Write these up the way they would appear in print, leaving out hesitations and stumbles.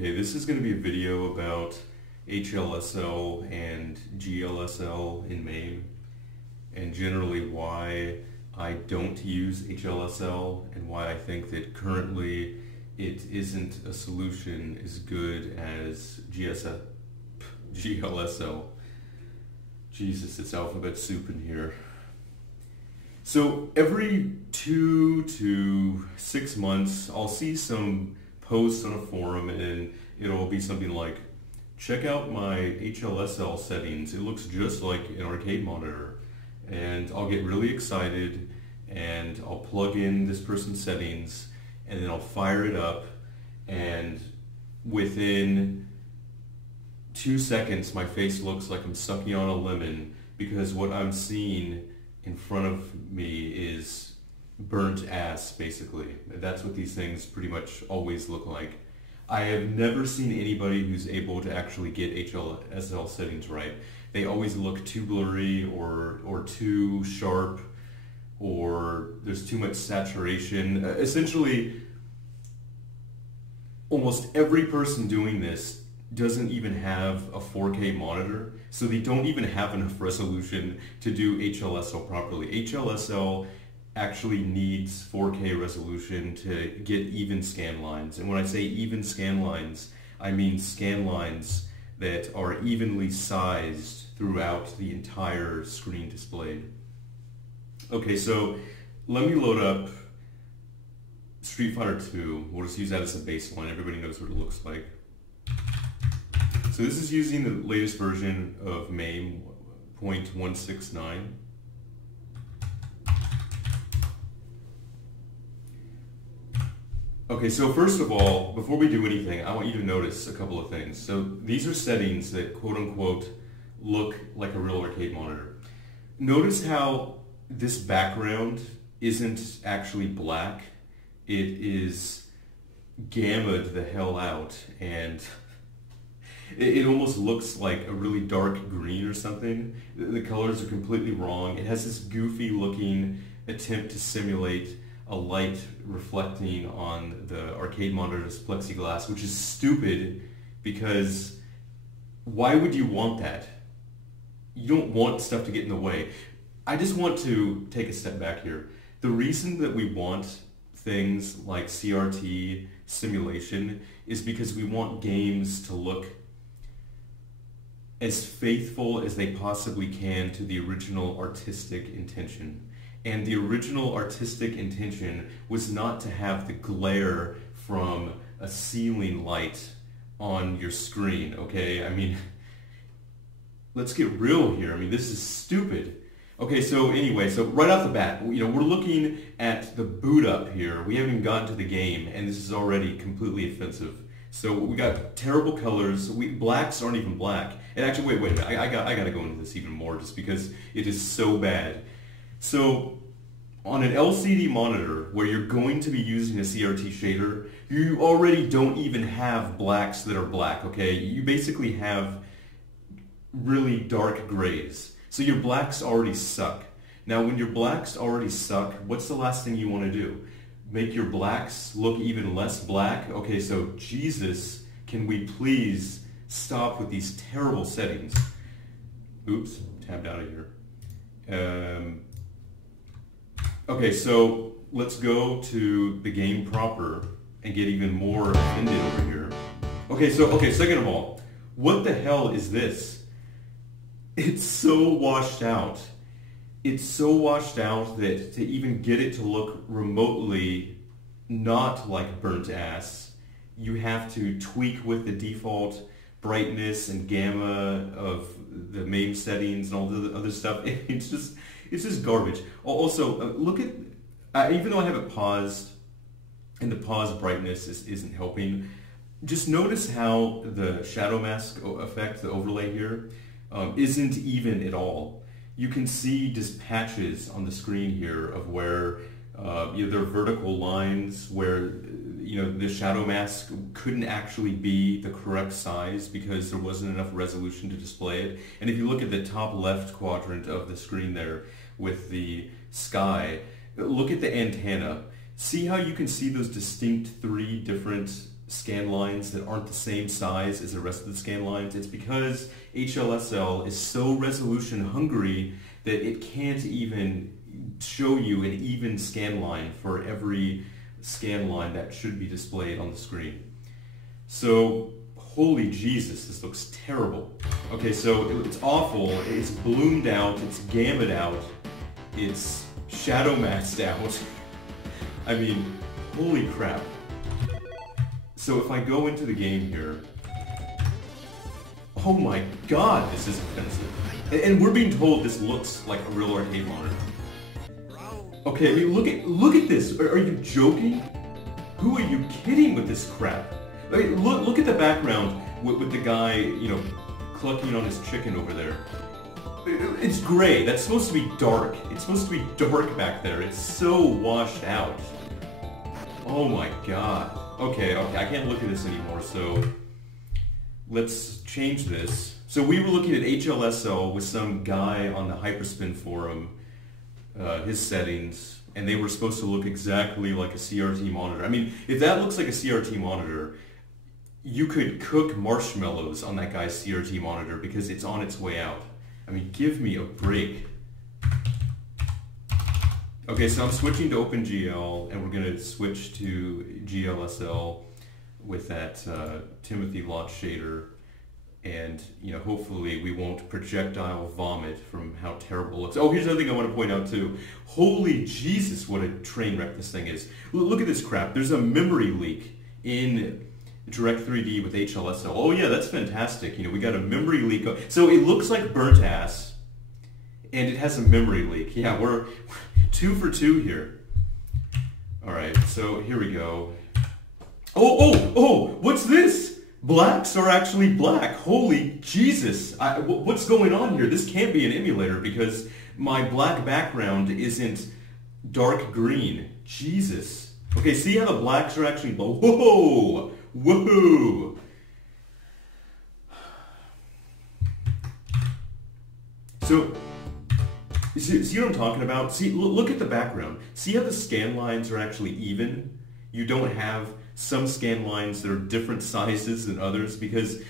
Okay, this is going to be a video about HLSL and GLSL in MAME, and generally why I don't use HLSL and why I think that currently it isn't a solution as good as GLSL. Jesus, it's alphabet soup in here. So every 2 to 6 months, I'll see some posts on a forum and it'll be something like, check out my HLSL settings. It looks just like an arcade monitor. And I'll get really excited and I'll plug in this person's settings and then I'll fire it up, and within 2 seconds my face looks like I'm sucking on a lemon, because what I'm seeing in front of me is burnt ass, basically. That's what these things pretty much always look like. I have never seen anybody who's able to actually get HLSL settings right. They always look too blurry or too sharp, or there's too much saturation. Essentially, almost every person doing this doesn't even have a 4K monitor, so they don't even have enough resolution to do HLSL properly. HLSL actually needs 4K resolution to get even scan lines. And when I say even scan lines, I mean scan lines that are evenly sized throughout the entire screen displayed. Okay, so let me load up Street Fighter 2. We'll just use that as a baseline. Everybody knows what it looks like. So this is using the latest version of MAME 0.169. Okay, so first of all, before we do anything, I want you to notice a couple of things. So these are settings that quote-unquote look like a real arcade monitor. Notice how this background isn't actually black. It is gammaed the hell out, and it almost looks like a really dark green or something. The colors are completely wrong. It has this goofy looking attempt to simulate a light reflecting on the arcade monitor's plexiglass, which is stupid, because why would you want that? You don't want stuff to get in the way. I just want to take a step back here. The reason that we want things like CRT simulation is because we want games to look as faithful as they possibly can to the original artistic intention. And the original artistic intention was not to have the glare from a ceiling light on your screen, okay? I mean, let's get real here. I mean, this is stupid. Okay, so anyway, so right off the bat, we're looking at the boot up here. We haven't even gotten to the game, and this is already completely offensive. So we got terrible colors. Blacks aren't even black. And actually, wait a minute. I got to go into this even more just because it is so bad. So on an LCD monitor where you're going to be using a CRT shader, you already don't even have blacks that are black, okay? You basically have really dark grays. So your blacks already suck. Now when your blacks already suck, what's the last thing you want to do? Make your blacks look even less black? Okay, so Geezus, can we please stop with these terrible settings? Oops, tabbed out of here. Okay, so let's go to the game proper and get even more offended over here. Okay, second of all, what the hell is this? It's so washed out. It's so washed out that to even get it to look remotely not like burnt ass, you have to tweak with the default brightness and gamma of the MAME settings and all the other stuff. It's just garbage. Also, look at, even though I have it paused, and the pause brightness isn't helping, just notice how the shadow mask effect, the overlay here, isn't even at all. You can see just patches on the screen here of where there are vertical lines where the shadow mask couldn't actually be the correct size because there wasn't enough resolution to display it. And if you look at the top left quadrant of the screen there with the sky, look at the antenna. See how you can see those distinct 3 different scan lines that aren't the same size as the rest of the scan lines. It's because HLSL is so resolution hungry that it can't even show you an even scan line for every scan line that should be displayed on the screen. So, holy Jesus, this looks terrible. Okay, so it's awful, it's bloomed out, it's gammaed out, it's shadow maxed out. I mean, holy crap. So if I go into the game here, oh my god, this is offensive. And we're being told this looks like a real arcade monitor. Okay, I mean, look at this. Are you joking? Who are you kidding with this crap? I mean, look at the background with the guy, you know, clucking on his chicken over there. It's gray. That's supposed to be dark. It's supposed to be dark back there. It's so washed out. Oh my god. Okay, I can't look at this anymore, so let's change this. So we were looking at HLSL with some guy on the Hyperspin forum, his settings, and they were supposed to look exactly like a CRT monitor. I mean, if that looks like a CRT monitor, you could cook marshmallows on that guy's CRT monitor because it's on its way out. I mean, give me a break. Okay, so I'm switching to OpenGL, and we're going to switch to GLSL with that Timothy Lot shader, and you know, hopefully we won't projectile vomit from how terrible it looks. Oh, here's another thing I want to point out too. Holy Jesus, what a train wreck this thing is. Look at this crap. There's a memory leak in Direct3D with HLSL. Oh yeah, that's fantastic. You know, we got a memory leak. So it looks like burnt ass, and it has a memory leak. Yeah, we're 2 for 2 here. Alright, so here we go. Oh, what's this? Blacks are actually black. Holy Jesus. What's going on here? This can't be an emulator because my black background isn't dark green. Jesus. Okay, see how the blacks are actually low? Whoa! Woohoo! So, see what I'm talking about? See, look at the background. See how the scan lines are actually even? You don't have some scan lines that are different sizes than others because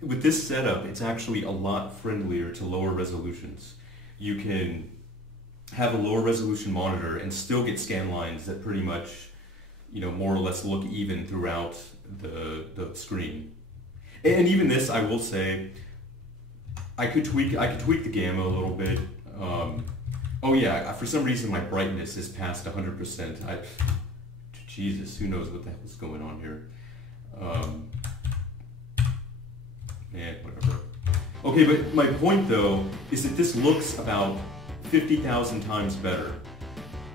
with this setup, it's actually a lot friendlier to lower resolutions. You can have a lower resolution monitor and still get scan lines that pretty much, you know, more or less look even throughout the screen. And even this, I will say, I could tweak the gamma a little bit. Oh yeah, for some reason my brightness is past 100%. Jesus, who knows what the hell is going on here. Whatever. Okay, but my point though is that this looks about 50,000 times better.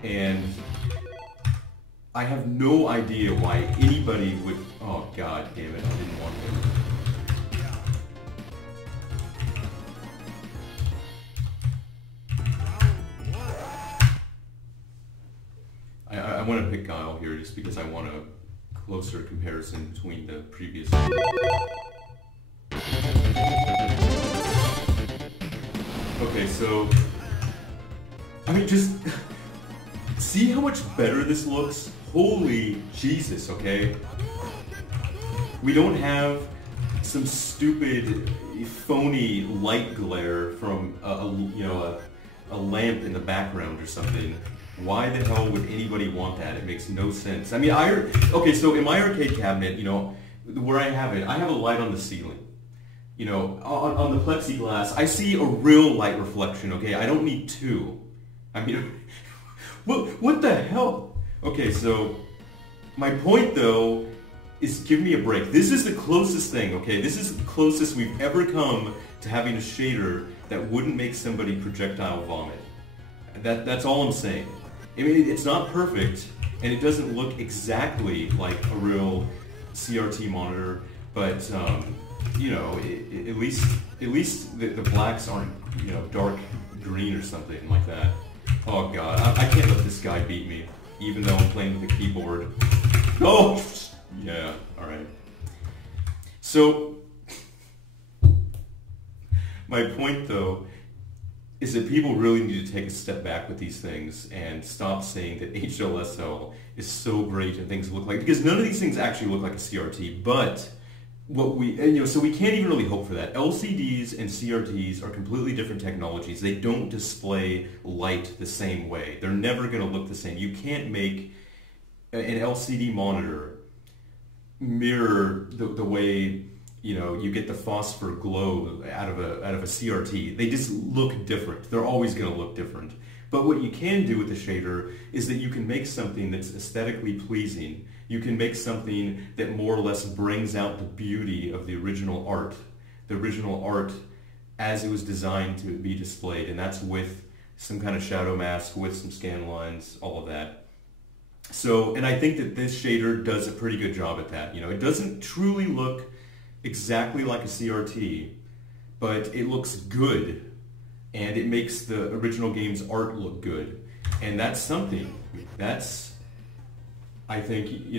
And I have no idea why anybody would... Oh god damn it, I didn't want to. I want to pick Guile here just because I want a closer comparison between the previous. Okay, so I mean, just see how much better this looks. Holy Jesus! Okay, we don't have some stupid, phony light glare from a lamp in the background or something. Why the hell would anybody want that? It makes no sense. I mean, okay, so in my arcade cabinet, you know, where I have it, I have a light on the ceiling. You know, on the plexiglass, I see a real light reflection, okay? I don't need two. I mean, what the hell? Okay, so my point, though, is give me a break. This is the closest thing, okay? This is the closest we've ever come to having a shader that wouldn't make somebody projectile vomit. That's all I'm saying. I mean, it's not perfect, and it doesn't look exactly like a real CRT monitor, but you know, at least the blacks aren't, you know, dark green or something like that. Oh god, I can't let this guy beat me, even though I'm playing with the keyboard. Oh, yeah, all right. So my point, though, is that people really need to take a step back with these things and stop saying that HLSL is so great and things look like, because none of these things actually look like a CRT, but so we can't even really hope for that. LCDs and CRTs are completely different technologies. They don't display light the same way. They're never going to look the same. You can't make an LCD monitor mirror the way you get the phosphor glow out of a CRT. They just look different. They're always going to look different. But what you can do with the shader is that you can make something that's aesthetically pleasing. You can make something that more or less brings out the beauty of the original art as it was designed to be displayed, and that's with some kind of shadow mask, with some scan lines, all of that. So, and I think that this shader does a pretty good job at that. It doesn't truly look exactly like a CRT, but it looks good, and it makes the original game's art look good, and that's something. That's, I think,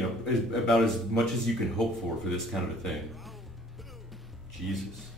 about as much as you can hope for this kind of a thing. Jesus.